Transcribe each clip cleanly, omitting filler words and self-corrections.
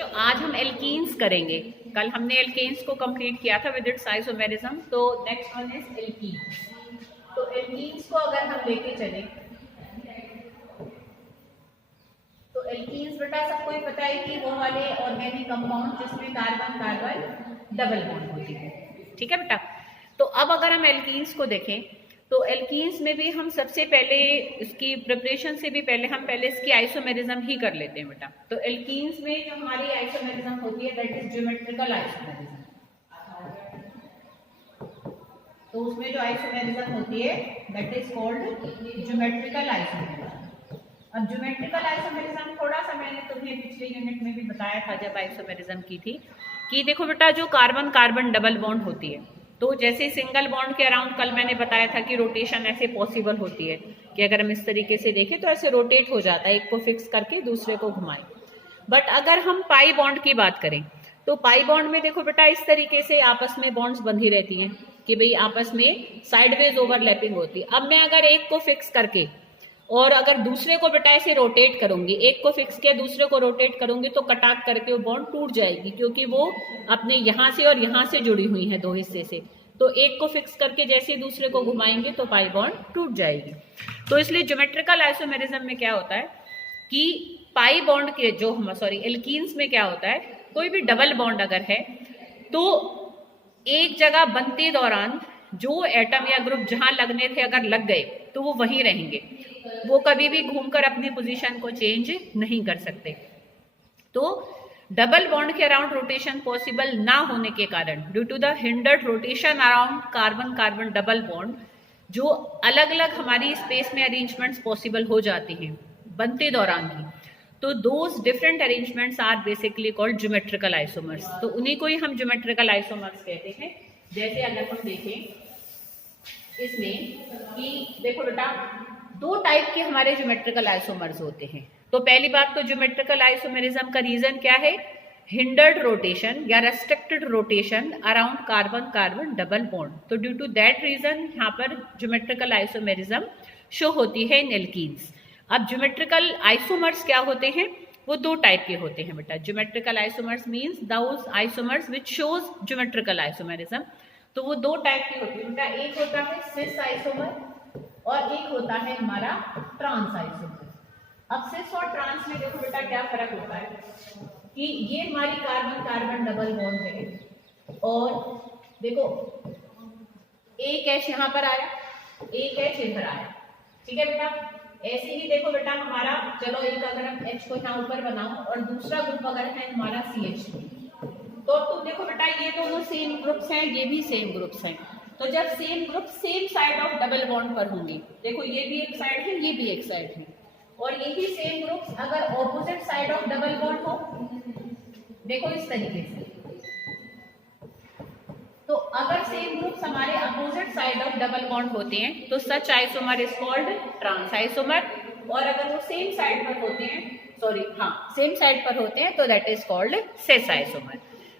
तो आज हम एल्कीन्स करेंगे। कल हमने एल्केन्स को कंप्लीट किया था विद इट्स आइसोमेरिज्म। तो नेक्स्ट वन इज एल्कीन्स। तो एल्कीन्स को अगर हम लेके चले तो एल्कीन्स बेटा सबको ही पता है कि वो वाले ऑर्गेनिक कंपाउंड जिसमें कार्बन कार्बन डबल बॉन्ड होती है। ठीक है बेटा। तो अब अगर हम एल्कीन्स को देखें तो एल्कीन्स में भी हम सबसे पहले इसकी प्रिपरेशन से भी पहले इसकी आइसोमेरिज्म ही कर लेते हैं बेटा। तो एल्कीन्स में जो हमारी आइसोमेरिज्म होती है दैट इज ज्योमेट्रिकल आइसोमेरिज्म। तो उसमें जो आइसोमेरिज्म होती है that is called geometrical isomerism. अब ज्योमेट्रिकल आइसोमेरिज्म थोड़ा सा मैंने तुम्हें पिछले यूनिट में भी बताया था जब आइसोमेरिज्म की थी कि देखो बेटा जो कार्बन कार्बन डबल बॉन्ड होती है तो जैसे सिंगल बॉन्ड के अराउंड कल मैंने बताया था कि रोटेशन ऐसे पॉसिबल होती है कि अगर हम इस तरीके से देखें तो ऐसे रोटेट हो जाता है, एक को फिक्स करके दूसरे को घुमाएं। बट अगर हम पाई बॉन्ड की बात करें तो पाई बॉन्ड में देखो बेटा इस तरीके से आपस में बॉन्ड्स बंधी रहती हैं कि भाई आपस में साइडवेज ओवरलैपिंग होती है। अब मैं अगर एक को फिक्स करके और अगर दूसरे को बेटा ऐसे रोटेट करूंगी, एक को फिक्स किया दूसरे को रोटेट करूंगी तो कटाक करके वो बॉन्ड टूट जाएगी क्योंकि वो अपने यहाँ से और यहाँ से जुड़ी हुई है दो हिस्से से। तो एक को फिक्स करके जैसे ही दूसरे को घुमाएंगे तो पाई बॉन्ड टूट जाएगी। तो इसलिए ज्योमेट्रिकल आइसोमेरिज्म में क्या होता है कि पाई बॉन्ड के जो एल्कीन्स में क्या होता है, कोई भी डबल बॉन्ड अगर है तो एक जगह बनते दौरान जो एटम या ग्रुप जहां लगने थे अगर लग गए तो वो वहीं रहेंगे, वो कभी भी घूमकर अपनी पोजीशन को चेंज नहीं कर सकते। तो डबल बॉन्ड के अराउंड रोटेशन पॉसिबल ना होने के कारण due to the hindered rotation around carbon carbon double bond जो अलग अलग हमारी स्पेस में अरेंजमेंट्स पॉसिबल हो जाती हैं बनते दौरान ही, तो those different arrangements are basically called geometrical isomers. तो उन्हीं को ही हम ज्योमेट्रिकल आइसोमर्स कहते हैं। जैसे अगर हम देखें इसमें कि देखो बेटा दो टाइप के हमारे ज्योमेट्रिकल आइसोमर्स होते हैं। तो पहली बात तो ज्योमेट्रिकल आइसोमेरिज्म का रीजन क्या है, हिंडर्ड रोटेशन या restricted rotation around carbon carbon double bond. तो ड्यू टू दैट रीजन यहाँ पर ज्योमेट्रिकल आइसोमेरिज्म शो होती है इन एल्कीन्स। अब ज्योमेट्रिकल आइसोमर्स क्या होते हैं, वो दो टाइप के होते हैं बेटा। Geometrical isomers means those isomers which shows geometrical isomerism. तो वो दो टाइप की होती है बेटा, एक होता है सिस आइसोमर और एक होता है हमारा ट्रांस आइसोमर। अब सिस और ट्रांस में देखो बेटा क्या फर्क होता है कि ये हमारी कार्बन कार्बन डबल बॉन्ड है और देखो एक एच यहाँ पर आया, एक एच इधर आया। ठीक है बेटा। ऐसे ही देखो बेटा हमारा, चलो एक अगर हम एच को यहाँ ऊपर बनाओ और दूसरा ग्रुप अगर है हमारा CH2 तो तुम देखो बेटा ये दोनों सेम ग्रुप्स हैं, ये भी सेम ग्रुप्स हैं। तो जब same group same side of double bond पर होंगे, देखो ये भी एक साइड है ये भी एक साइड है, और यही सेम ग्रुप्स अगर opposite side of double bond हो, देखो इस तरीके से, तो अगर सेम ग्रुप्स हमारे opposite side of double bond होते हैं तो such isomer is called trans isomer, और अगर वो सेम साइड पर होते हैं सेम साइड पर होते हैं तो that is called cis isomer.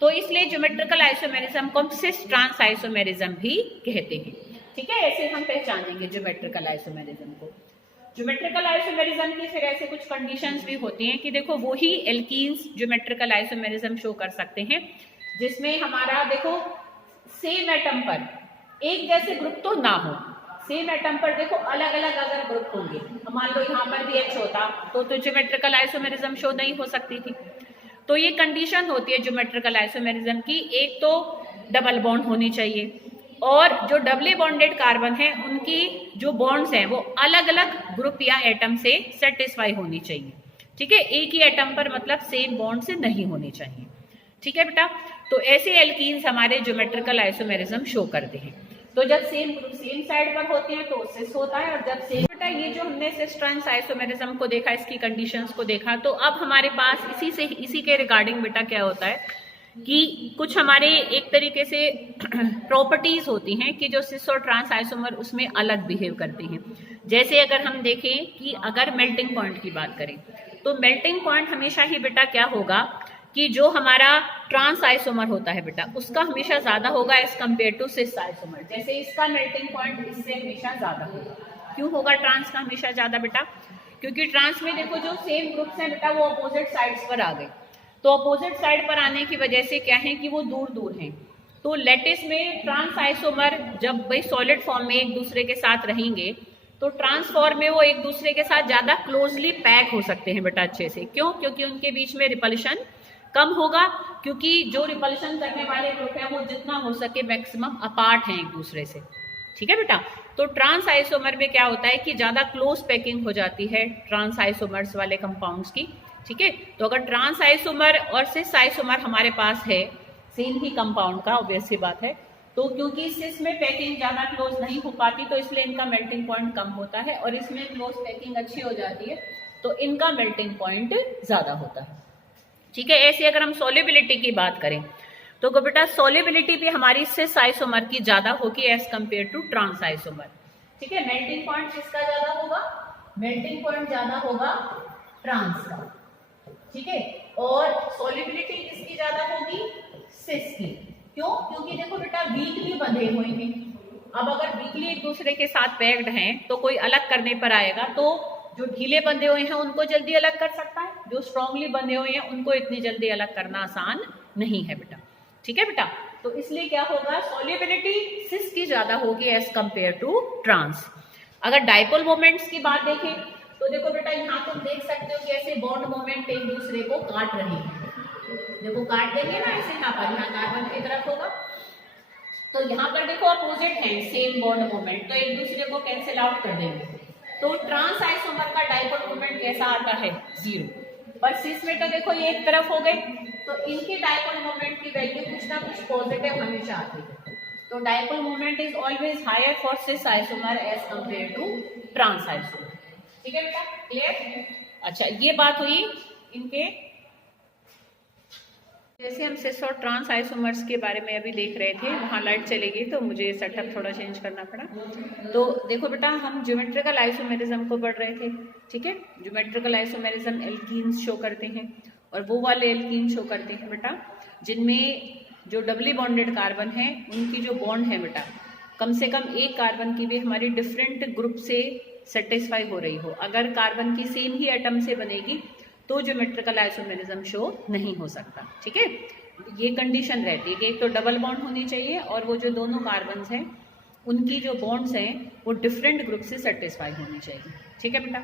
तो इसलिए ज्योमेट्रिकल आइसोमेरिज्म को हम सिस ट्रांस आइसोमेरिज्म भी कहते हैं। ठीक है, ऐसे हम पहचानेंगे ज्योमेट्रिकल आइसोमेरिज्म को। ज्योमेट्रिकल आइसोमेरिज्म की फिर ऐसे कुछ कंडीशंस भी होती हैं कि देखो वही एल्कीन्स ज्योमेट्रिकल आइसोमेरिज्म शो कर सकते हैं जिसमें हमारा देखो सेम एटम पर एक जैसे ग्रुप तो ना हो, सेम एटम पर देखो अलग अलग अगर ग्रुप होंगे, मान लो यहाँ पर भी H होता तो ज्योमेट्रिकल आइसोमेरिज्म शो नहीं हो सकती थी। तो ये कंडीशन होती है ज्योमेट्रिकल आइसोमेरिज्म की, एक तो डबल बॉन्ड होनी चाहिए और जो डबली बॉन्डेड कार्बन है उनकी जो बॉन्ड्स हैं वो अलग अलग ग्रुप या एटम से सेटिस्फाई होनी चाहिए। ठीक है, एक ही एटम पर मतलब सेम बॉन्ड से नहीं होनी चाहिए। ठीक है बेटा। तो ऐसे एल्कीन्स हमारे ज्योमेट्रिकल आइसोमेरिज्म शो करते हैं। तो जब सेम ग्रुप सेम साइड पर होते हैं तो सिस होता है, और जब सेम बेटा ये जो हमने सिस ट्रांस आइसोमेरिज्म को देखा, इसकी कंडीशंस को देखा, तो अब हमारे पास इसी के रिगार्डिंग बेटा क्या होता है कि कुछ हमारे एक तरीके से प्रॉपर्टीज होती हैं कि जो सिस और ट्रांस आइसोमर उसमें अलग बिहेव करते हैं। जैसे अगर हम देखें कि अगर मेल्टिंग पॉइंट की बात करें तो मेल्टिंग पॉइंट हमेशा ही बेटा क्या होगा कि जो हमारा ट्रांस आइसोमर होता है बेटा उसका हमेशा ज्यादा होगा as compare to cis isomer. जैसे इसका मेल्टिंग पॉइंट इससे हमेशा ज्यादा होगा। क्यों होगा ट्रांस का हमेशा ज्यादा बेटा, क्योंकि ट्रांस में देखो जो सेम ग्रुप्स हैं बेटा वो अपोजिट साइड्स पर आ गए, तो अपोजिट साइड पर आने की वजह से क्या है कि वो दूर दूर हैं। तो लैटिस में ट्रांस आइसोमर जब भाई सॉलिड फॉर्म में एक दूसरे के साथ रहेंगे तो ट्रांसफॉर्म में वो एक दूसरे के साथ ज्यादा क्लोजली पैक हो सकते हैं बेटा अच्छे से। क्यों? क्योंकि उनके बीच में रिपल्शन कम होगा, क्योंकि जो रिपल्शन करने वाले ग्रुप है वो जितना हो सके मैक्सिमम अपार्ट हैं एक दूसरे से। ठीक है बेटा। तो ट्रांस आइसोमर में क्या होता है कि ज्यादा क्लोज पैकिंग हो जाती है ट्रांस आइसोमर्स वाले कंपाउंड्स की। ठीक है। तो अगर ट्रांस आइसोमर और सिस आइसोमर हमारे पास है सेम ही कंपाउंड का, ऑब्वियस सी बात है, तो क्योंकि सिस में पैकिंग ज्यादा क्लोज नहीं हो पाती तो इसलिए इनका मेल्टिंग पॉइंट कम होता है, और इसमें क्लोज पैकिंग अच्छी हो जाती है तो इनका मेल्टिंग पॉइंट ज्यादा होता है। ठीक है। ऐसे अगर हम सॉल्युबिलिटी की बात करें तो बेटा सॉल्युबिलिटी भी हमारी सिस आइसोमर की ज्यादा होगी as compare to trans isomer. ठीक है। मेल्टिंग पॉइंट किसका ज्यादा होगा? मेल्टिंग पॉइंट ज्यादा होगा ट्रांस का। ठीक है। और सॉल्युबिलिटी किसकी ज्यादा होगी? सिस की। क्यों? क्योंकि देखो बेटा वीकली बंधे हुए हैं। अब अगर वीकली एक दूसरे के साथ पैक्ड हैं तो कोई अलग करने पर आएगा तो जो ढीले बंधे हुए हैं उनको जल्दी अलग कर सकता है, जो स्ट्रांगली बंधे हुए हैं उनको इतनी जल्दी अलग करना आसान नहीं है बेटा। ठीक है बेटा। तो इसलिए क्या होगा? सॉल्युबिलिटी सिस की ज्यादा होगी एज कंपेयर टू ट्रांस। अगर डाइपोल मोमेंट्स की बात देखें तो देखो बेटा यहाँ तुम देख सकते हो कि ऐसे बॉन्ड मोमेंट एक दूसरे को काट रहे हैं। देखो काट देंगे ना ऐसे, यहाँ पर यहाँ कार्बन की तरफ होगा तो यहाँ पर देखो अपोजिट है सेम बॉन्ड मोमेंट, तो एक दूसरे को कैंसिल आउट कर देंगे। तो ट्रांस आइसोमर का डाइपोल मोमेंट कैसा आता है? 0। पर सिस में तो देखो ये एक तरफ हो गए तो इनके डाइपोल मोमेंट की वैल्यू कुछ ना कुछ पॉजिटिव हमेशा आती है। तो dipole moment is always higher for cis isomer as compare to trans isomer. ठीक है बेटा, क्लियर? अच्छा, ये बात हुई इनके। जैसे हम सिस और ट्रांस आइसोमर्स के बारे में अभी देख रहे थे, वहाँ लाइट चली गई तो मुझे सेटअप थोड़ा चेंज करना पड़ा। तो देखो बेटा हम ज्योमेट्रिकल आइसोमेरिज्म को पढ़ रहे थे। ठीक है। ज्योमेट्रिकल आइसोमेरिज्म एल्कीन्स शो करते हैं और वो वाले एल्कीन शो करते हैं बेटा जिनमें जो डबली बॉन्डेड कार्बन है उनकी जो बॉन्ड है बेटा कम से कम एक कार्बन की भी हमारी डिफरेंट ग्रुप से सेटिस्फाई हो रही हो। अगर कार्बन की सेम ही एटम से बनेगी तो ज्योमेट्रिकल आइसोमेरिज्म शो नहीं हो सकता। ठीक है। ये कंडीशन रहती है कि एक तो डबल बॉन्ड होनी चाहिए और वो जो दोनों कार्बन्स हैं उनकी जो बॉन्ड्स हैं वो डिफरेंट ग्रुप से सेटिस्फाई होनी चाहिए। ठीक है बेटा।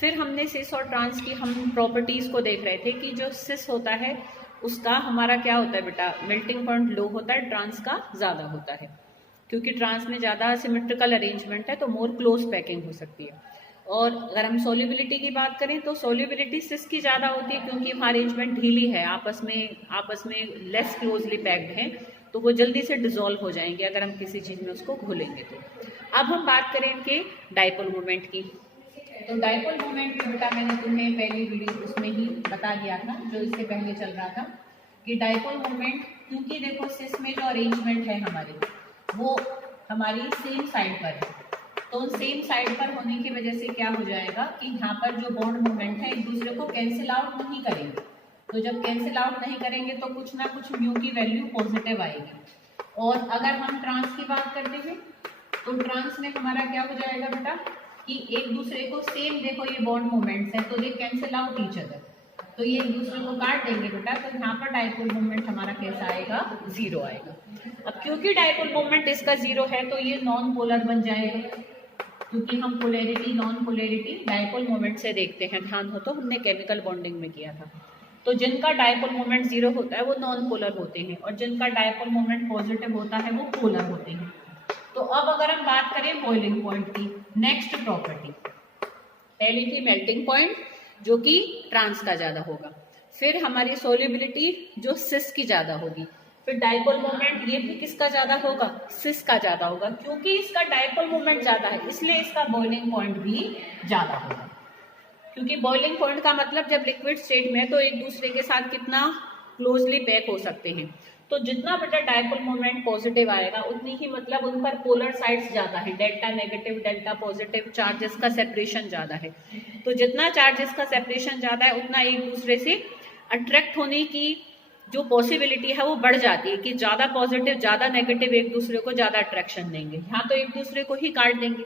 फिर हमने सिस और ट्रांस की हम प्रॉपर्टीज को देख रहे थे कि जो सिस होता है उसका हमारा क्या होता है बेटा, मेल्टिंग पॉइंट लो होता है, ट्रांस का ज्यादा होता है, क्योंकि ट्रांस में ज्यादा सिमेट्रिकल अरेंजमेंट है तो मोर क्लोज पैकिंग हो सकती है। और अगर हम सोल्युबिलिटी की बात करें तो सोल्युबिलिटी सिस की ज्यादा होती है क्योंकि वहाँ अरेंजमेंट ढीली है, आपस में लेस क्लोजली पैक्ड है तो वो जल्दी से डिसॉल्व हो जाएंगे अगर हम किसी चीज में उसको घोलेंगे तो। अब हम बात करें इनके डाइपोल मोमेंट की। तो डाइपोल मोमेंट बेटा मैंने तुम्हें पहली वीडियो उसमें ही बता दिया था जो इससे पहले चल रहा था कि डाइपोल मोमेंट, क्योंकि देखो सिस में जो अरेंजमेंट है हमारी वो हमारी सेम साइड पर है, तो सेम साइड पर होने की वजह से क्या हो जाएगा कि यहाँ पर जो बॉन्ड मोमेंट है एक दूसरे को कैंसिल आउट नहीं करेंगे। तो जब कैंसिल आउट नहीं करेंगे तो कुछ ना कुछ म्यू की वैल्यू पॉजिटिव आएगी। और अगर हम ट्रांस की बात करते हैं तो ट्रांस में हमारा क्या हो जाएगा बेटा कि एक दूसरे को सेम, देखो ये बॉन्ड मोमेंट्स हैं तो ये कैंसिल आउट ईच अदर, तो ये एक दूसरे को काट देंगे बेटा, तो यहाँ पर डाइपोल मोमेंट हमारा कैसा आएगा? 0 आएगा। अब क्योंकि डाइपोल मोमेंट इसका 0 है तो ये नॉन पोलर बन जाएगा, क्योंकि हम polarity non polarity dipole moment से देखते हैं। ध्यान हो तो हमने केमिकल बॉन्डिंग में किया था। तो जिनका डाइपोल मोमेंट 0 होता है वो नॉन पोलर होते हैं और जिनका डाइपोल मोमेंट पॉजिटिव होता है वो पोलर होते हैं। तो अब अगर हम बात करें बॉइलिंग पॉइंट की, नेक्स्ट प्रॉपर्टी पहली थी मेल्टिंग पॉइंट जो कि ट्रांस का ज्यादा होगा, फिर हमारी सोल्युबिलिटी जो सिस की ज्यादा होगी, फिर डाइपोल मोमेंट ये भी किसका ज्यादा होगा? सिस का ज्यादा होगा। क्योंकि इसका डाइपोल मोमेंट ज्यादा है इसलिए इसका बॉइलिंग पॉइंट भी ज्यादा होगा, क्योंकि बॉइलिंग पॉइंट का मतलब जब लिक्विड स्टेट में तो एक दूसरे के साथ कितना क्लोजली पैक हो सकते हैं। तो जितना बेटा डाइपोल मोमेंट पॉजिटिव आएगा उतनी ही मतलब उन पर पोलर साइड्स ज्यादा है, delta negative delta positive charges का सेपरेशन ज्यादा है। तो जितना चार्जेस का सेपरेशन ज्यादा है उतना एक दूसरे से अट्रैक्ट होने की जो पॉसिबिलिटी है वो बढ़ जाती है कि ज्यादा पॉजिटिव ज्यादा नेगेटिव एक दूसरे को ज्यादा अट्रैक्शन देंगे, यहाँ तो एक दूसरे को ही काट देंगे।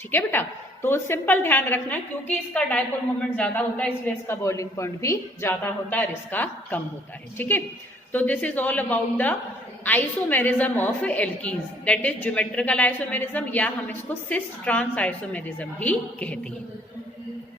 ठीक है बेटा। तो सिंपल ध्यान रखना है, क्योंकि इसका डायपोल मोमेंट ज्यादा होता है इसलिए इसका बॉइलिंग पॉइंट भी ज्यादा होता है और इसका कम होता है। ठीक है, तो this is all about the isomerism of alkenes, that is geometrical isomerism, या हम इसको सिस ट्रांस आइसोमेरिज्म भी कहते हैं।